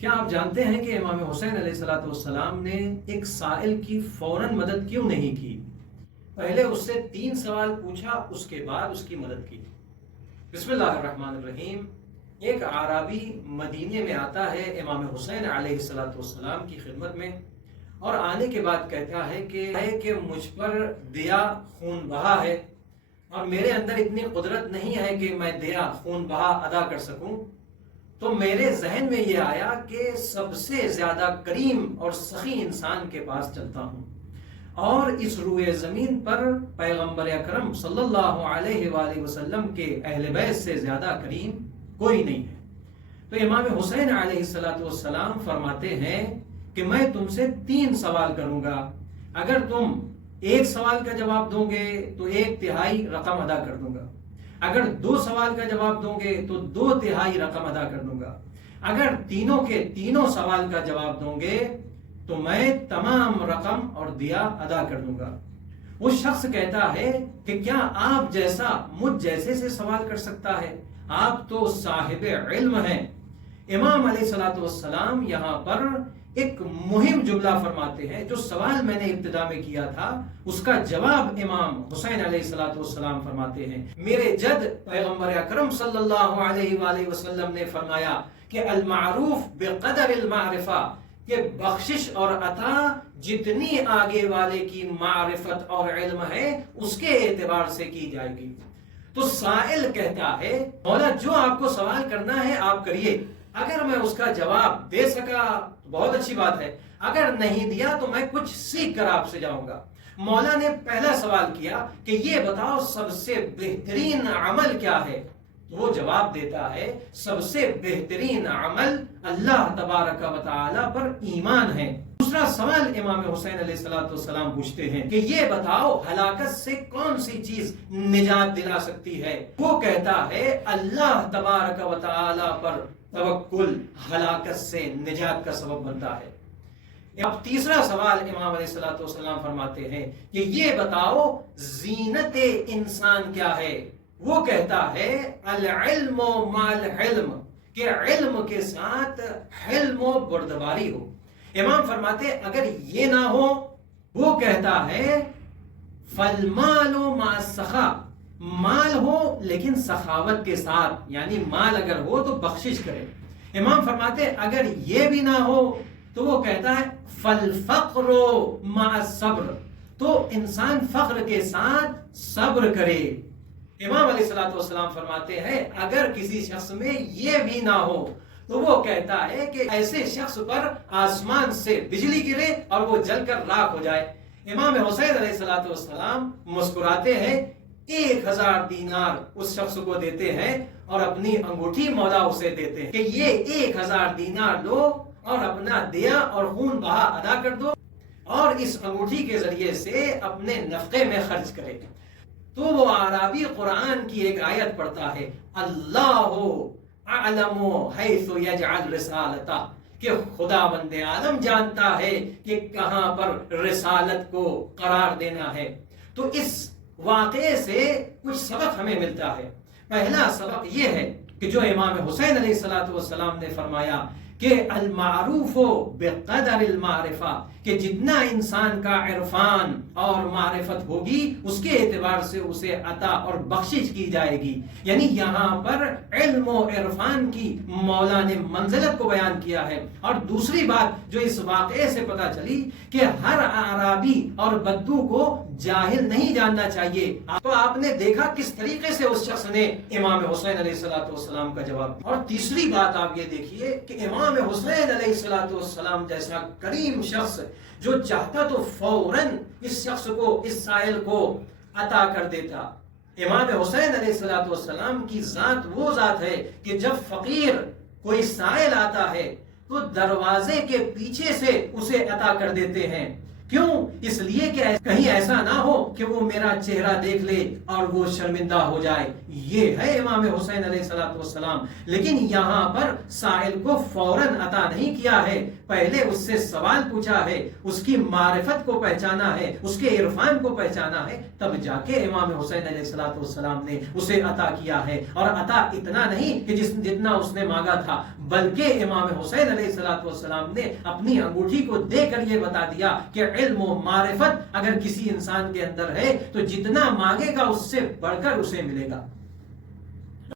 کیا آپ جانتے ہیں کہ امام حسین علیہ السلام نے ایک سائل کی فوراً مدد کیوں نہیں کی؟ پہلے اس سے 3 سوال پوچھا، اس کے بعد اس کی مدد کی۔ بسم اللہ الرحمن الرحیم۔ ایک اعرابی مدینے میں آتا ہے امام حسین علیہ السلام کی خدمت میں، اور آنے کے بعد کہتا ہے کہ مجھ پر دیا خون بہا ہے اور میرے اندر اتنی قدرت نہیں ہے کہ میں دیا خون بہا ادا کر سکوں۔ تو میرے ذہن میں یہ آیا کہ سب سے زیادہ کریم اور سخی انسان کے پاس چلتا ہوں، اور اس روئے زمین پر پیغمبر اکرم صلی اللہ علیہ وآلہ وسلم کے اہل بیت سے زیادہ کریم کوئی نہیں ہے۔ تو امام حسین علیہ السلام فرماتے ہیں کہ میں تم سے 3 سوال کروں گا، اگر تم 1 سوال کا جواب دو گے تو 1/3 رقم ادا کر دوں گا، اگر 2 سوال کا جواب دو گے تو 2/3 رقم ادا کر دوں گا، اگر تینوں کے تینوں سوال کا جواب دوں گے تو میں تمام رقم اور دیا ادا کر دوں گا۔ وہ شخص کہتا ہے کہ کیا آپ جیسا مجھ جیسے سے سوال کر سکتا ہے؟ آپ تو صاحب علم ہیں۔ امام علیہ السلام یہاں پر ایک مہم جملہ فرماتے ہیں۔ جو سوال میں نے ابتدا میں کیا تھا اس کا جواب امام حسین علیہ السلام فرماتے ہیں۔ میرے جد پیغمبر اکرم صلی اللہ علیہ وآلہ وسلم نے فرمایا کہ المعروف بقدر المعرفہ، کہ بخشش اور عطا جتنی آگے والے کی معرفت اور علم ہے اس کے اعتبار سے کی جائے گی۔ تو سائل کہتا ہے مولا جو آپ کو سوال کرنا ہے آپ کریے، اگر میں اس کا جواب دے سکا تو بہت اچھی بات ہے، اگر نہیں دیا تو میں کچھ سیکھ کر آپ سے جاؤں گا۔ مولا نے پہلا سوال کیا کہ یہ بتاؤ سب سے بہترین عمل کیا ہے؟ تو وہ جواب دیتا ہے سب سے بہترین عمل اللہ تبارک و تعالی پر ایمان ہے۔ دوسرا سوال امام حسین علیہ السلام پوچھتے ہیں کہ یہ بتاؤ ہلاکت سے کون سی چیز نجات دلا سکتی ہے؟ وہ کہتا ہے اللہ تبارک و تعالی پر توکل ہلاکت سے نجات کا سبب بنتا ہے۔ اب تیسرا سوال امام علیہ السلام فرماتے ہیں کہ یہ بتاؤ زینت انسان کیا ہے؟ وہ کہتا ہے العلم مال علم، کہ علم کے ساتھ حلم و بردباری ہو۔ امام فرماتے اگر یہ نہ ہو، وہ کہتا ہے فالمال مع السخا، مال ہو لیکن سخاوت کے ساتھ، یعنی مال اگر ہو تو بخشش کرے۔ امام فرماتے اگر یہ بھی نہ ہو تو وہ کہتا ہے فالفقر مع الصبر، تو انسان فقر کے ساتھ صبر کرے۔ امام علیہ السلام فرماتے ہیں اگر کسی شخص میں یہ بھی نہ ہو تو وہ کہتا ہے کہ ایسے شخص پر آسمان سے بجلی گرے اور وہ جل کر راکھ ہو جائے۔ امام حسین علیہ السلام مسکراتے ہیں، 1000 دینار اس شخص کو دیتے ہیں اور اپنی انگوٹھی مولا اسے دیتے ہیں کہ یہ 1000 دینار لو اور اپنا دیا اور خون بہا ادا کر دو اور اس انگوٹھی کے ذریعے سے اپنے نفقے میں خرچ کرے۔ تو وہ اعرابی قرآن کی ایک آیت پڑھتا ہے اللہ اعلم حیث یجعل رسالتہ، کہ خدا بند عالم جانتا ہے کہ کہاں پر رسالت کو قرار دینا ہے۔ تو اس واقعے سے کچھ سبق ہمیں ملتا ہے۔ پہلا سبق یہ ہے کہ جو امام حسین علیہ السلام نے فرمایا کہ المعروف بقدر المعرفہ، کہ جتنا انسان کا عرفان اور معرفت ہوگی اس کے اعتبار سے اسے عطا اور بخشش کی جائے گی۔ یعنی یہاں پر علم و عرفان کی مولا نے منزلت کو بیان کیا ہے۔ اور دوسری بات جو اس واقعے سے پتہ چلی کہ ہر اعرابی اور بدو کو جاہل نہیں جاننا چاہیے۔ تو آپ نے دیکھا کس طریقے سے اس شخص نے امام حسین علیہ السلام کا جواب دیا۔ اور تیسری بات آپ یہ دیکھیے کہ امام حسین علیہ السلام جیسا کریم شخص جو چاہتا تو فوراً اس شخص کو، اس سائل کو عطا کر دیتا۔ امام حسین علیہ السلام کی ذات وہ ذات ہے کہ جب فقیر کوئی سائل آتا ہے تو دروازے کے پیچھے سے اسے عطا کر دیتے ہیں۔ کیوں؟ اس لیے کہ کہیں ایسا نہ ہو کہ وہ میرا چہرہ دیکھ لے اور وہ شرمندہ ہو جائے۔ یہ ہے امام حسین علیہ السلام۔ لیکن یہاں پر سائل کو فوراً عطا نہیں کیا ہے، پہلے اس سے سوال پوچھا ہے، اس کی معرفت کو پہچانا ہے، اس کے عرفان کو پہچانا ہے، تب جا کے امام حسین علیہ السلام نے اسے عطا کیا ہے۔ اور عطا اتنا نہیں کہ جتنا اس نے مانگا تھا، بلکہ امام حسین علیہ السلام نے اپنی انگوٹھی کو دے کر یہ بتا دیا کہ علم و معرفت اگر کسی انسان کے اندر ہے تو جتنا مانگے گا اس سے بڑھ کر اسے ملے گا.